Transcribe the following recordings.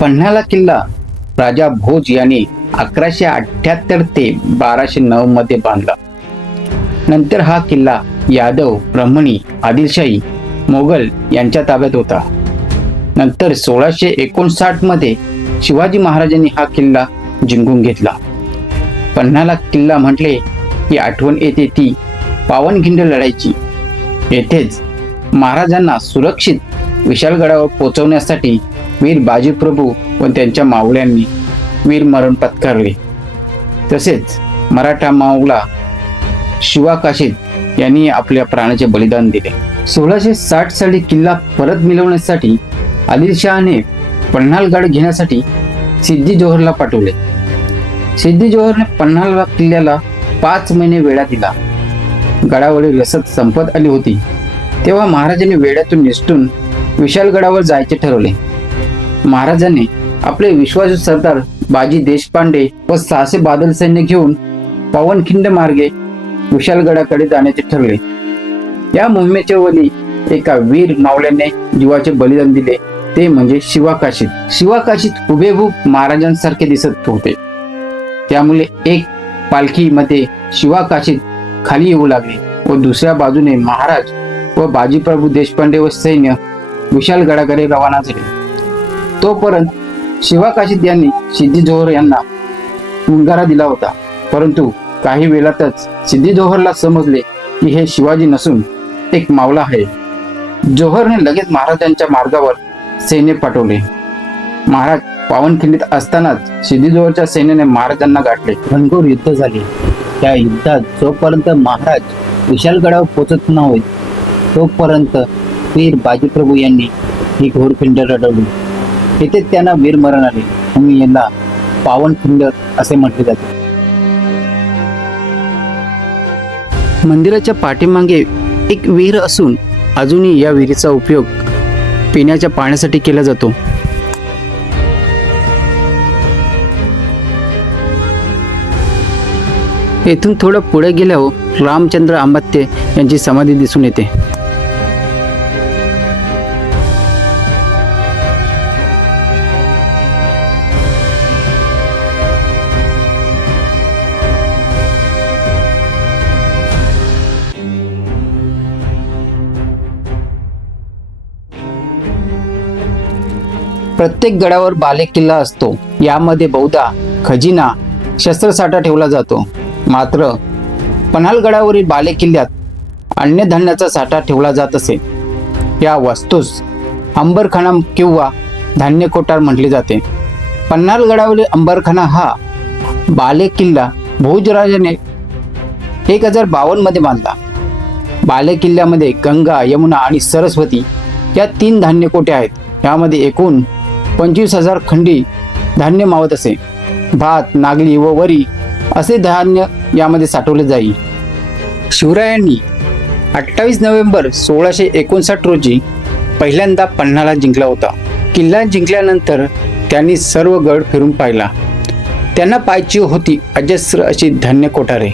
पन्हाळा किल्ला. राजा भोज यांनी अकराशे अठ्याहत्तर ते बाराशे नऊ मध्ये बांधला. नंतर हा किल्ला यादव ब्रह्मणी आदिलशाही मोगल यांच्या ताब्यात होता. नंतर सोळाशे एकोणसाठमध्ये शिवाजी महाराजांनी हा किल्ला जिंकून घेतला. पन्हाळा किल्ला म्हटले की आठवण येते ती पावनखिंड लढायची येथेच महाराजांना सुरक्षित विशालगडावर पोहोचवण्यासाठी वीर बाजीप्रभू व त्यांच्या मावळ्यांनी वीर मरण पत्कारले. तसेच मराठा मावळा शिवाकाशीद यांनी आपल्या प्राणाचे बलिदान दिले. सोळाशे साठ साली किल्ला परत मिळवण्यासाठी आदिलशहाने पन्हाळगड घेण्यासाठी सिद्धी जोहरला पाठवले. सिद्धी जोहरने पन्हाल किल्ल्याला पाच महिने वेळा दिला. गडावरील रसद संपत आली होती तेव्हा महाराजांनी वेड्यातून निसटून विशालगडावर जायचे ठरवले. महाराजांनी आपले विश्वासू सरदार बाजी देशपांडे व सहाशे बादल सैन्य घेऊन पावनखिंड मार्गे विशालगडाकडे जाण्याचे ठरले या मोहिमेच्या वली एका वीर मावळ्याने जीवाचे बलिदान दिले. ते म्हणजे शिवाकाशीत. शिवाकाशीत हुबेहूब महाराजांसारखे दिसत होते. त्यामुळे एक पालखीमध्ये शिवाकाशीत खाली येऊ लागले व दुसऱ्या बाजूने महाराज व बाजीप्रभू देशपांडे व सैन्य विशालगडाकडे रवाना झाले. तोपर्यंत शिवा काशीद यांनी सिद्धी जोहर यांना मुंगारा दिला होता. परंतु काही वेळातच सिद्धी जोहरला समजले की हे शिवाजी नसून एक मावला आहे. जोहरने लगेच महाराजांच्या मार्गावर सैन्य पाठवले. महाराज पावनखिंडीत असतानाच सिद्धी जोहरच्या सैन्याने महाराजांना गाठले. घनघोर युद्ध झाले. त्या युद्धात जोपर्यंत महाराज विशालगडावर पोचत नव्हते तोपर्यंत वीर बाजीप्रभू यांनी ही घोरखिंड रडवली. येथे त्यांना वीरमरण आले. म्हणून यांना पावनखिंड असे म्हटले जाते. मंदिराच्या पाठीमागे एक विहीर असून अजूनही या विहिरीचा उपयोग पिण्याच्या पाण्यासाठी केला जातो. येथून थोडं पुढे गेल्यावर रामचंद्र आंबत्ते यांची समाधी दिसून येते. प्रत्येक गडावर बालेकिल्ला असतो. यामध्ये बहुधा खजिना शस्त्रसाठा ठेवला जातो. मात्र पन्हाळगडावरील बालेकिल्ल्यात अन्नधान्याचा साठा ठेवला जात असे. या वस्तूस अंबरखाना किंवा धान्य कोठार म्हटले जाते. पन्हाळगडावरील अंबरखाना हा बालेकिल्ला भोजराजाने एक हजार बावन्नमध्ये बांधला. बालेकिल्ल्यामध्ये गंगा यमुना आणि सरस्वती या तीन धान्यकोट्या आहेत. यामध्ये एकूण पंचवीस हजार खंडी धान्य मावत असे. भात नागली व वरी असे धान्य यामध्ये साठवले जाई. शिवरायांनी अठ्ठावीस नोव्हेंबर सोळाशे एकोणसाठ रोजी पहिल्यांदा पन्हाळा जिंकला होता. किल्ला जिंकल्यानंतर त्यांनी सर्व गड फिरून पाहिला. त्यांना पाहायची होती अजस्र अशी धान्य कोठारे.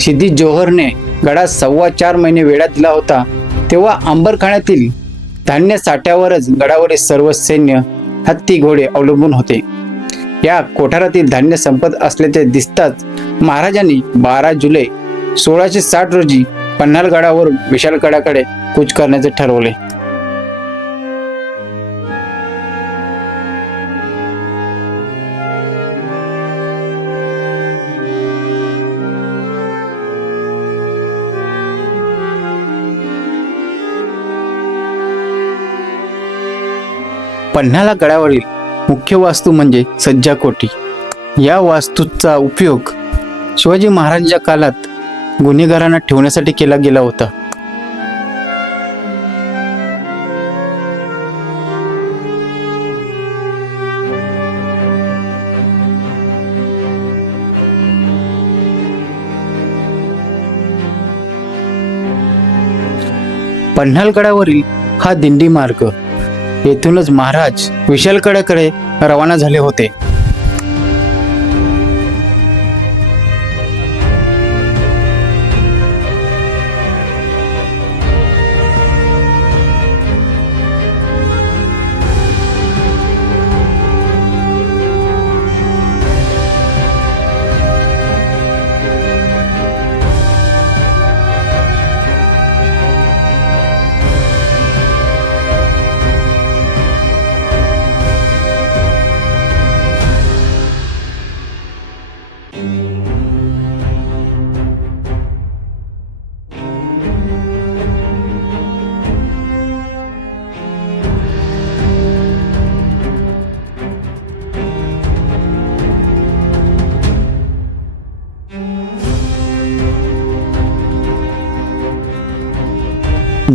सिद्धी जोहरने गडात सव्वा चार महिने वेळा दिला होता तेव्हा अंबरखाण्यातील धान्य साठ्यावरच गडावरील सर्व सैन्य हत्ती घोडे अवलंबून होते. या कोठारातील धान्य संपत असल्याचे दिसताच महाराजांनी बारा जुलै सोळाशे साठ रोजी पन्हाळगडावरून विशालगडाकडे कूच करण्याचे ठरवले. पन्हाळा गडावरील मुख्य वास्तू म्हणजे सज्जा कोटी या वास्तूचा उपयोग शिवाजी महाराजांच्या काळात गुन्हेगारांना ठेवण्यासाठी केला गेला होता. पन्हाळगडावरील हा दिंडी मार्ग येथूनच महाराज विशालकडेकडे रवाना झाले होते.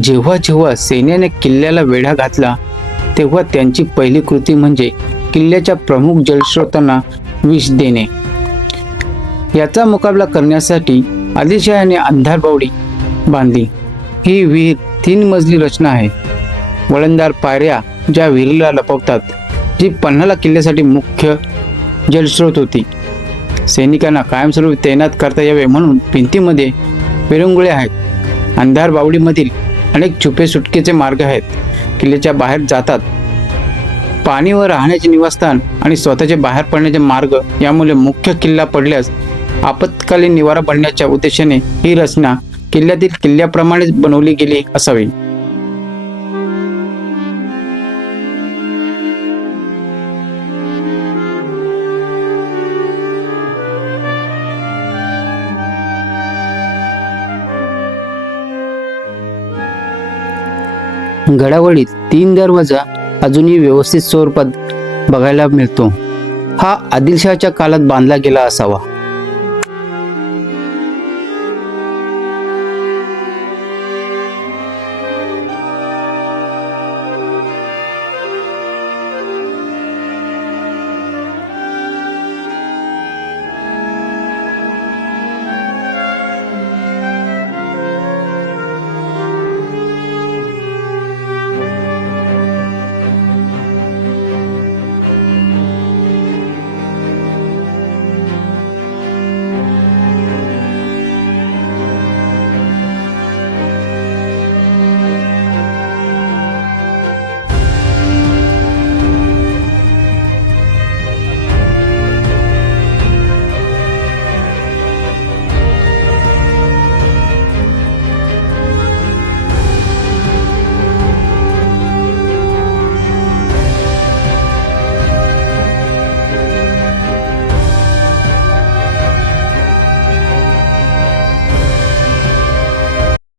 जेव्हा जेव्हा सैन्याने किल्ल्याला वेढा घातला तेव्हा त्यांची पहिली कृती म्हणजे किल्ल्याच्या प्रमुख जलस्रोतांना विष देणे. याचा मुकाबला करण्यासाठी आदिलशहाने अंधारबावडी बांधली. ही विहीर तीन मजली रचना आहे. वळणदार पायऱ्या ज्या विहिरीला लपवतात जी पन्हाळा किल्ल्यासाठी मुख्य जलस्रोत होती. सैनिकांना कायमस्वरूपी तैनात करता यावे म्हणून भिंतीमध्ये विरंगुळे आहेत. अंधार बावडीमधील अनेक छुपे सुटकेचे मार्ग आहेत. किल्ल्याच्या बाहेर जातात. पाणी व राहण्याचे निवासस्थान आणि स्वतःचे बाहेर पडण्याचे मार्ग यामुळे मुख्य किल्ला पडल्यास आपत्कालीन निवारा बनण्याच्या उद्देशाने ही रचना किल्ल्यातील किल्ल्याप्रमाणेच बनवली गेली असावी. घडावडीत तीन दरवाजा अजूनही व्यवस्थित स्वरूपात बघायला मिळतो. हा आदिलशहाच्या काळात बांधला गेला असावा.